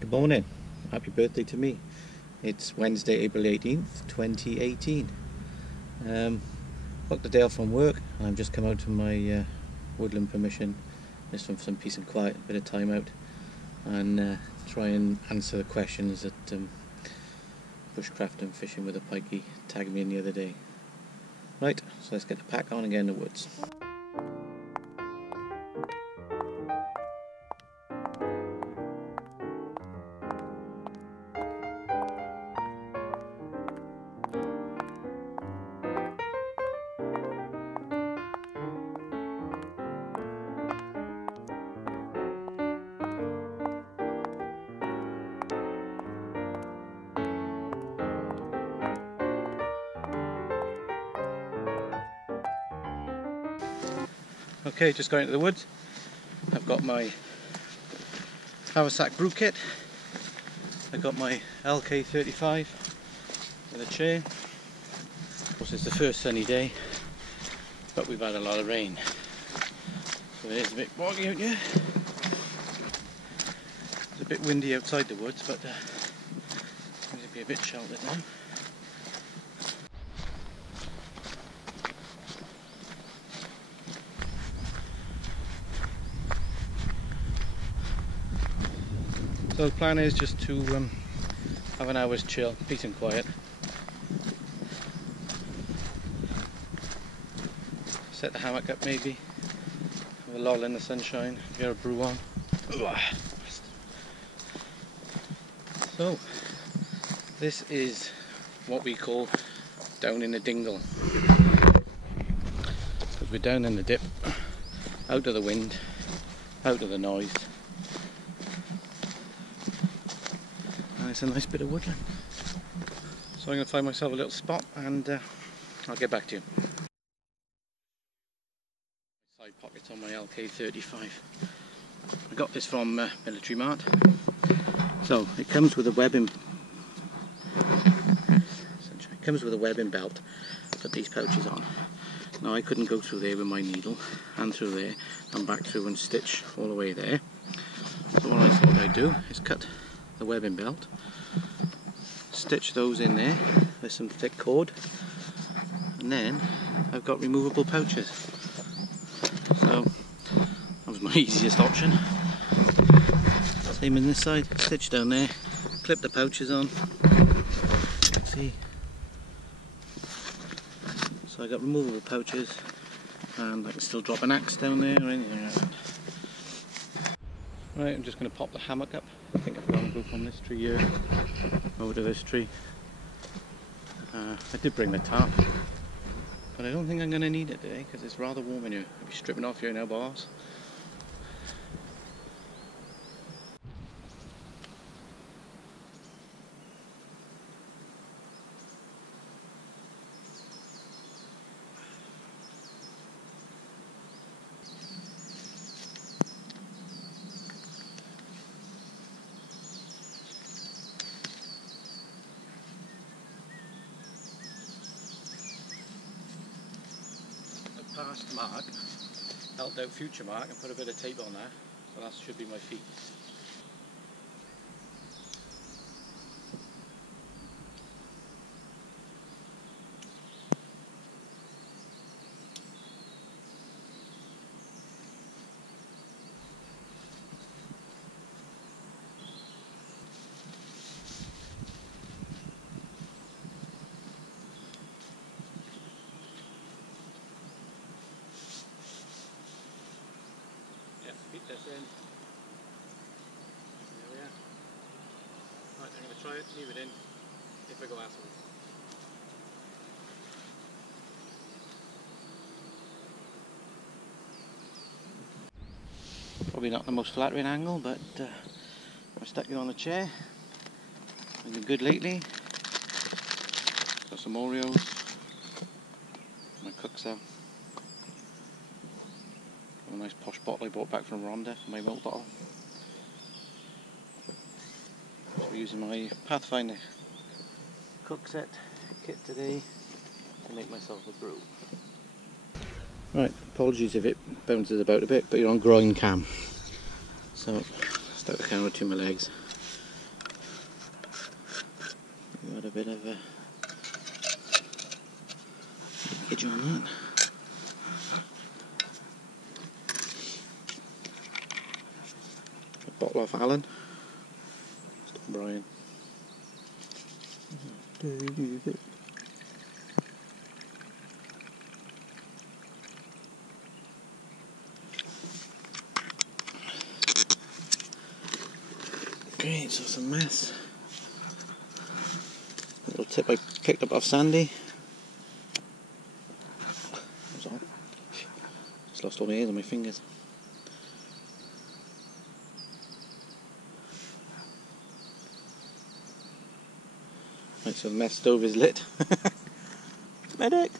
Good morning, happy birthday to me. It's Wednesday, April 18th, 2018. Booked the day off from work and I've just come out to my woodland permission just for some peace and quiet, a bit of time out, and try and answer the questions that Bushcraft and Fishing with a Pikey tagged me in the other day. Right, so let's get the pack on and get in the woods. Okay, just going into the woods. I've got my haversack brew kit. I've got my LK35 with a chair. Of course, it's the first sunny day, but we've had a lot of rain, so it is a bit boggy out here. It's a bit windy outside the woods, but seems to be a bit sheltered now. So the plan is just to have an hour's chill, peace and quiet. Set the hammock up maybe, have a loll in the sunshine, get a brew on. So this is what we call down in the dingle, because we're down in the dip, out of the wind, out of the noise. It's a nice bit of woodland. So I'm going to find myself a little spot and I'll get back to you. Side pockets on my LK35. I got this from Military Mart. So it comes with a webbing. It comes with a webbing belt. Put these pouches on. Now I couldn't go through there with my needle and through there and back through and stitch all the way there. So what I thought I'd do is cut the webbing belt, stitch those in there with some thick cord, and then I've got removable pouches. So that was my easiest option. Same in this side, stitch down there, clip the pouches on. See, so I got removable pouches, and I can still drop an axe down there or anything like that. Right, I'm just going to pop the hammock up. I think I've gone and go from this tree here over to this tree. I did bring the tarp, but I don't think I'm going to need it today because it's rather warm in here. I'll be stripping off here now, boss. Past mark, held out future mark and put a bit of tape on there, so that should be my feet. Feed this in. There we are. Right, I'm going to try it, leave it in, if I go afterwards. Probably not the most flattering angle, but I stuck it on the chair. It's been good lately. Got some Oreos. My cook's out. A nice posh bottle I bought back from Rhonda for my milk bottle. So we're using my Pathfinder cook set kit today to make myself a brew. Right, apologies if it bounces about a bit, but you're on groin cam. So stuck the camera to my legs We had a bit of a leakage on that. A bottle of Allen. Stop Brian. Okay, so some mess. A little tip I picked up off Sandy. What's on? Just lost all my hairs on my fingers. Right, so the mess stove is lit. Medic!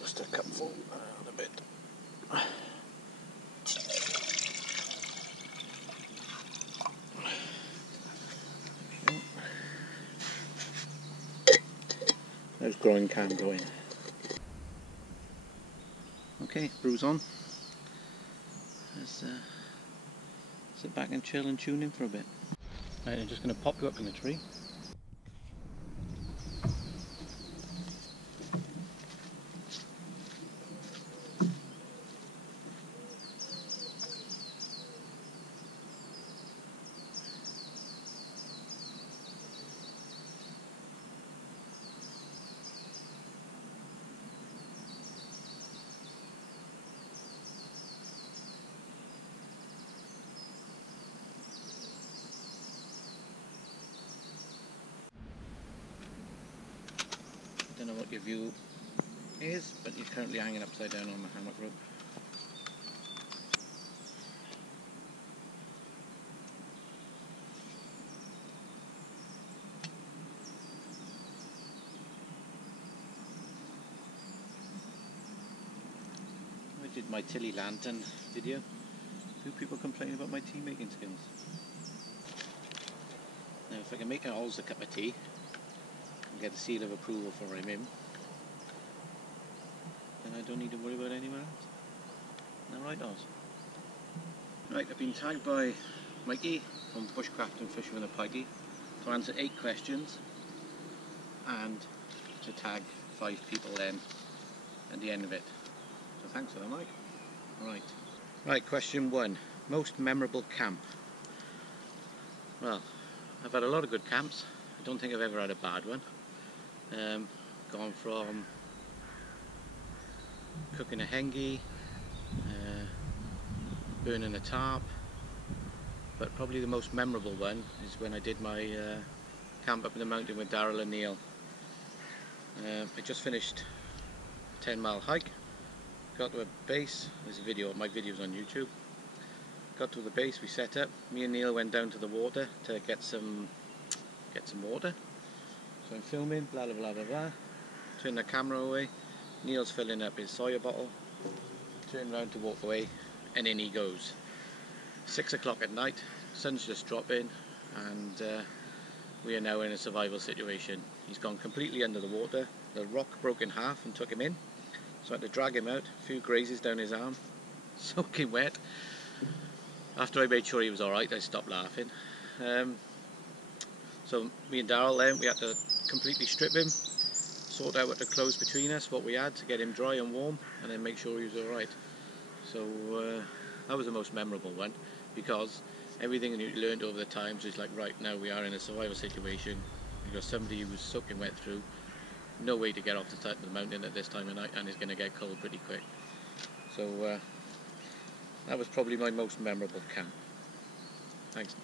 Just a cupful, a bit. There's growing cam going. Okay, brew's on. Let's sit back and chill and tune in for a bit. Right, I'm just going to pop you up in the tree. I don't know what your view is, but you're currently hanging upside down on the hammock rope. I did my Tilly lantern video. Do people complain about my tea making skills? Now if I can make an Ulster cup of tea and get the seal of approval for I'm in, then I don't need to worry about anyone else. Isn't that right, Oz? Right, I've been tagged by Mikey from Bushcraft and Fishing with a PIKEY to answer 8 questions and to tag 5 people then at the end of it. So thanks for that, Mike. Right, question 1. Most memorable camp? Well, I've had a lot of good camps. I don't think I've ever had a bad one. Gone from cooking a hengi, burning a tarp, but probably the most memorable one is when I did my camp up in the mountain with Daryl and Neil. I just finished a 10-mile hike, got to a base. There's a video, my video's on YouTube. Got to the base, we set up. Me and Neil went down to the water to get some water. So I'm filming, blah blah blah blah blah. Turn the camera away. Neil's filling up his soya bottle. Turn around to walk away, and in he goes. 6 o'clock at night. Sun's just dropping, and we are now in a survival situation. He's gone completely under the water. The rock broke in half and took him in. So I had to drag him out. A few grazes down his arm, soaking wet. After I made sure he was alright, I stopped laughing. So me and Daryl then, we had to completely strip him, sort out what the clothes between us, what we had to get him dry and warm, and then make sure he was alright. So that was the most memorable one, because everything that you learned over the times is like, right, now we are in a survival situation. You've got somebody who's soaking wet through, no way to get off the top of the mountain at this time of night, and is going to get cold pretty quick. So that was probably my most memorable camp. Thanks.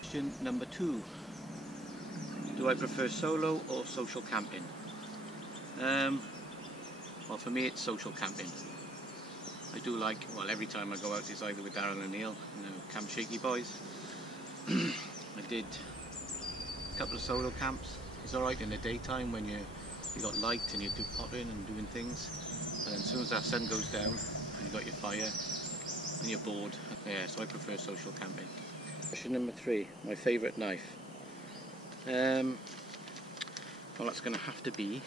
Question number 2. Do I prefer solo or social camping? Well, for me it's social camping. I do like, well, every time I go out it's either with Darren and Neil, Camp Shaky Boys. I did a couple of solo camps. It's alright in the daytime when you got light and you do potting and doing things. And as soon as that sun goes down and you've got your fire and you're bored. Yeah, so I prefer social camping. Question number 3, my favourite knife. Well, that's going to have to be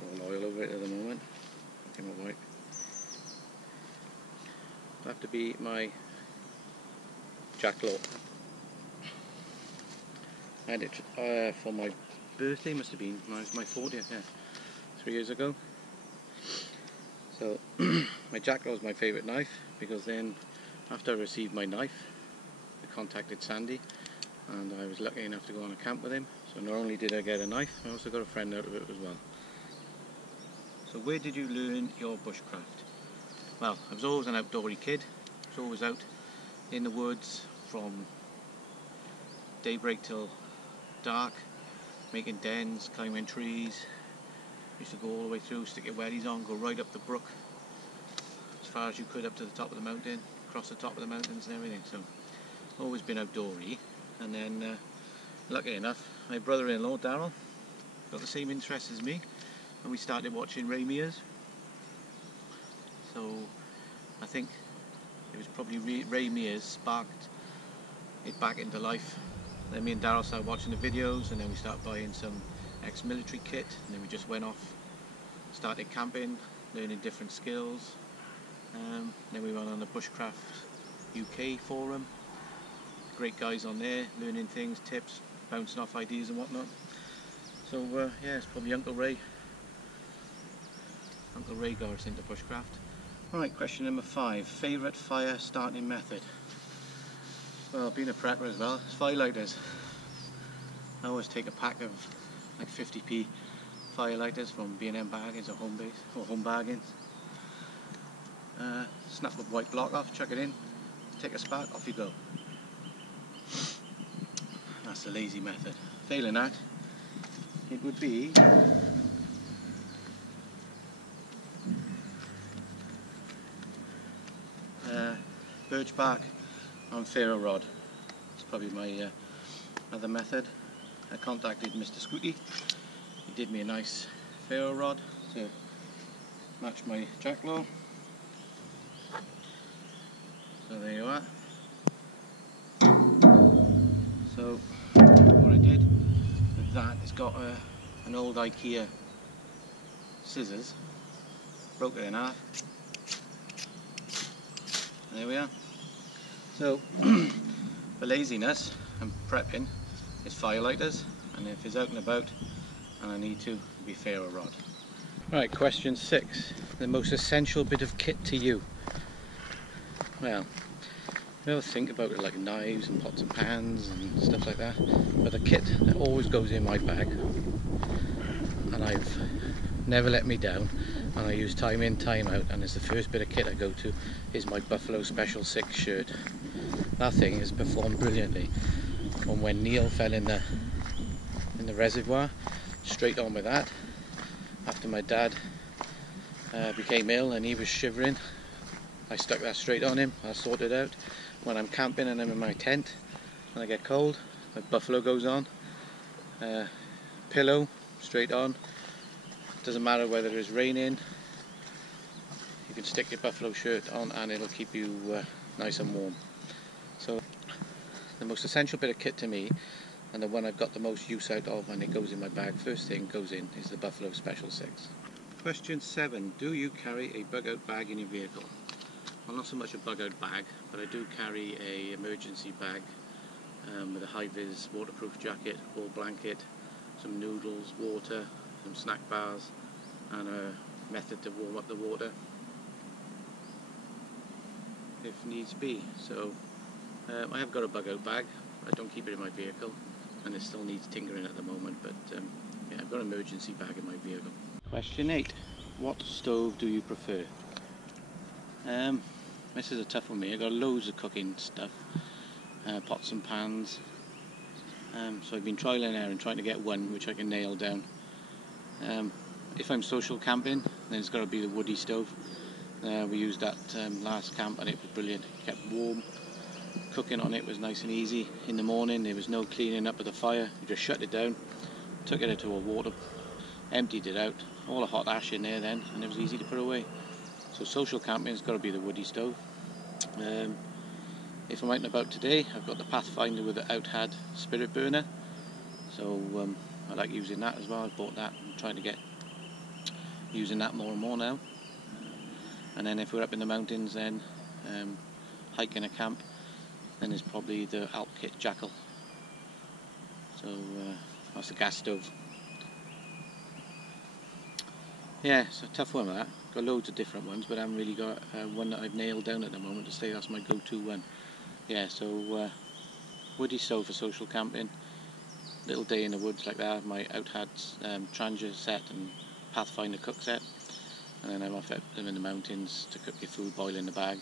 all oil over it at the moment. Give it a wipe. It'll have to be my jackalope. I had it for my birthday, must have been my 40th, yeah, 3 years ago. So my jackalope is my favourite knife, because then after I received my knife I contacted Sandy and I was lucky enough to go on a camp with him. So not only did I get a knife, I also got a friend out of it as well. So where did you learn your bushcraft? Well, I was always an outdoorsy kid. I was always out in the woods from daybreak till dark, making dens, climbing trees. Used to go all the way through, stick your wellies on, go right up the brook as far as you could up to the top of the mountain, across the top of the mountains and everything. So always been outdoorsy. And then lucky enough, my brother-in-law Daryl got the same interest as me, and we started watching Ray Mears. So I think it was probably Ray Mears sparked it back into life. Then me and Daryl started watching the videos, and then we started buying some ex-military kit, and then we just went off, started camping, learning different skills. Then we went on the Bushcraft UK forum, great guys on there, learning things, tips, bouncing off ideas and whatnot. So yeah, it's probably Uncle Ray got us into bushcraft. Alright, question number 5, favourite fire starting method. Well, being a prepper as well, it's firelighters. I always take a pack of like 50p firelighters from B&M Bargains or Home Base or Home Bargains. Snap the white block off, chuck it in, take a spark, off you go. That's the lazy method. Failing that, it would be birch bark on ferro rod. It's probably my other method. I contacted Mr. Scooty. He did me a nice ferro rod to match my jackalope. So there you are. So what I did with that is got an old IKEA scissors, broke it in half. There we are. So for laziness and prepping, it's firelighters, and if it's out and about and I need to, it'll be ferro rod. Right, question 6. The most essential bit of kit to you. Well, you ever think about it like knives and pots and pans and stuff like that, but the kit that always goes in my bag, and I've never let me down, and I use time in, time out, and it's the first bit of kit I go to, is my Buffalo Special 6 shirt. That thing has performed brilliantly. From when Neil fell in the reservoir, straight on with that. After my dad became ill and he was shivering, I stuck that straight on him. I sorted out. When I'm camping and I'm in my tent and I get cold, the Buffalo goes on. Pillow, straight on. Doesn't matter whether it's raining, you can stick your Buffalo shirt on and it'll keep you nice and warm. So the most essential bit of kit to me, and the one I've got the most use out of and it goes in my bag, first thing goes in, is the Buffalo Special 6. Question 7. Do you carry a bug out bag in your vehicle? Well, not so much a bug out bag, but I do carry a emergency bag with a high-vis waterproof jacket, wool blanket, some noodles, water, some snack bars, and a method to warm up the water if needs be. So I have got a bug out bag. I don't keep it in my vehicle, and it still needs tinkering at the moment, but yeah, I've got an emergency bag in my vehicle. Question 8. What stove do you prefer? This is a tough one. I've got loads of cooking stuff, pots and pans, so I've been trial and error and trying to get one which I can nail down. If I'm social camping, then it's got to be the woody stove. We used that last camp and it was brilliant. It kept warm. Cooking on it was nice and easy. In the morning there was no cleaning up of the fire. You just shut it down, took it into a water, emptied it out, all the hot ash in there then, and it was easy to put away. So social camping's got to be the woody stove. If I'm out and about today, I've got the Pathfinder with the Outhad spirit burner, so I like using that as well. I bought that and trying to get using that more and more now. And then if we're up in the mountains, then hiking a camp, then there's probably the Alp Kit Jackal. So that's the gas stove. Yeah, it's a tough one with that. Got loads of different ones, but I haven't really got one that I've nailed down at the moment to say that's my go-to one. Yeah, so woody stove for social camping. Little day in the woods like that. My Outhad Trangia set and Pathfinder cook set. And then I'm off out them in the mountains to cook your food, boil in the bag.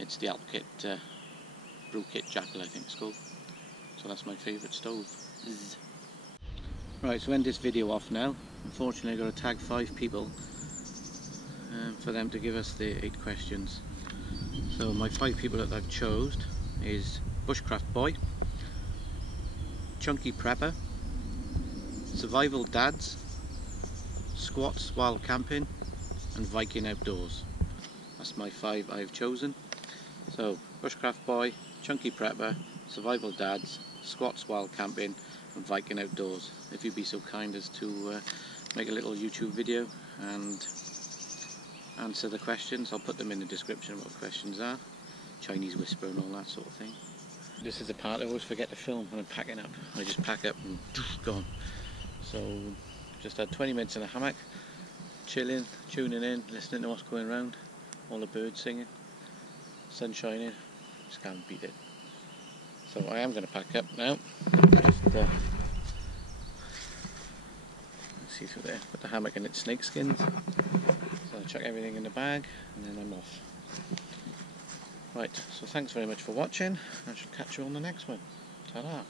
It's the Alp Kit Brew Kit Jackal, I think it's called. So that's my favourite stove. Right, so end this video off now. Unfortunately, I've got to tag 5 people for them to give us the 8 questions. So my 5 people that I've chosen is Bushcraft Boy, Chunky Prepper, Survival Dads, Squats While Camping, and Viking Outdoors. That's my 5 I've chosen. So Bushcraft Boy, Chunky Prepper, Survival Dads, Squats While Camping, and Viking Outdoors. If you'd be so kind as to make a little YouTube video and answer the questions, I'll put them in the description what the questions are. Chinese whisper and all that sort of thing. This is the part I always forget to film when I'm packing up. I just pack up and gone. So just had 20 minutes in a hammock, chilling, tuning in, listening to what's going around, all the birds singing, sun shining, just can't beat it. So I am going to pack up now. Just see through there, put the hammock in its snake skins. So I'll chuck everything in the bag and then I'm off. Right, so thanks very much for watching. I shall catch you on the next one. Ta-da!